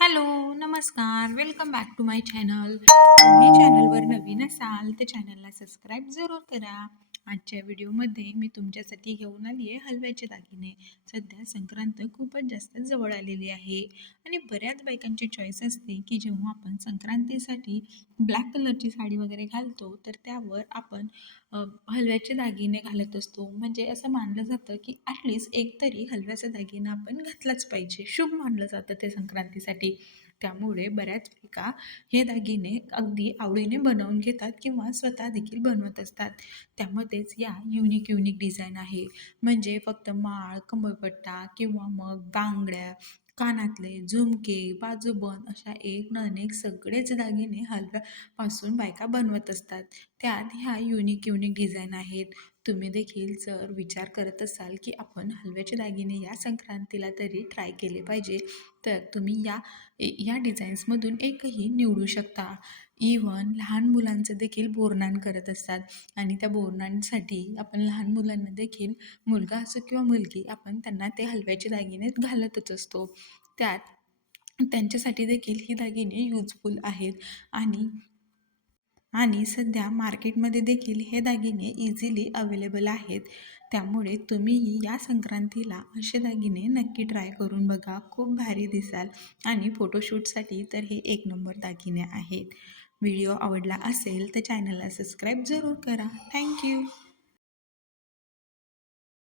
Hello, नमस्कार. Welcome back to my channel. तुम्ही चॅनलवर नवीन असाल तर चॅनलला सबस्क्राईब जरूर करा. आजच्या व्हिडिओमध्ये मी तुमच्यासाठी घेऊन आली आहे हलव्याचे दागिने. सध्या संक्रांत खूपच जास्त जवळ आलेली आहे आणि बऱ्याच बायकांची चॉईस असते की जेव्हा आपण संक्रांतीसाठी ब्लॅक कलरची साडी वगैरे घालतो तर त्यावर आपण हलव्याचे दागिने घालत असतो. म्हणजे असं मानलं जातं की ॲटलिस्ट एक तरी हलव्याचा दागिना आपण घातलाच पाहिजे. शुभ मानलं जातं ते संक्रांतीसाठी. त्यामुळे बऱ्याच बायका हे दागिने अगदी आवडीने बनवून घेतात किंवा स्वतः देखील बनवत असतात. त्यामध्येच या युनिक युनिक डिझाईन आहे. म्हणजे फक्त माळ, कंबरपट्टा किंवा मग बांगड्या, कानातले, झुमके, बाजूबंद अशा एक अनेक सगळेच दागिने हलव्यापासून बायका बनवत असतात. त्यात ह्या युनिक युनिक डिझाईन आहेत. तुम्ही देखील जर विचार करत असाल की आपण हलव्याचे दागिने या संक्रांतीला तरी ट्राय केले पाहिजे, तर तुम्ही या या डिझाईन्समधून एकही निवडू शकता. इव्हन लहान मुलांचं देखील बोरणान करत असतात आणि त्या बोरणांसाठी आपण लहान मुलांना देखील मुलगा असो किंवा मुलगी आपण त्यांना ते हलव्याचे दागिने घालतच असतो. त्यात त्यांच्यासाठी देखील ही दागिने यूजफुल आहेत आणि आणि सध्या मार्केटमध्ये देखील हे दागिने इझिली अवेलेबल आहेत. त्यामुळे तुम्हीही या संक्रांतीला असे दागिने नक्की ट्राय करून बघा. खूप भारी दिसाल आणि फोटोशूटसाठी तर हे एक नंबर दागिने आहेत. व्हिडिओ आवडला असेल तर चॅनलला सबस्क्राईब जरूर करा. थँक्यू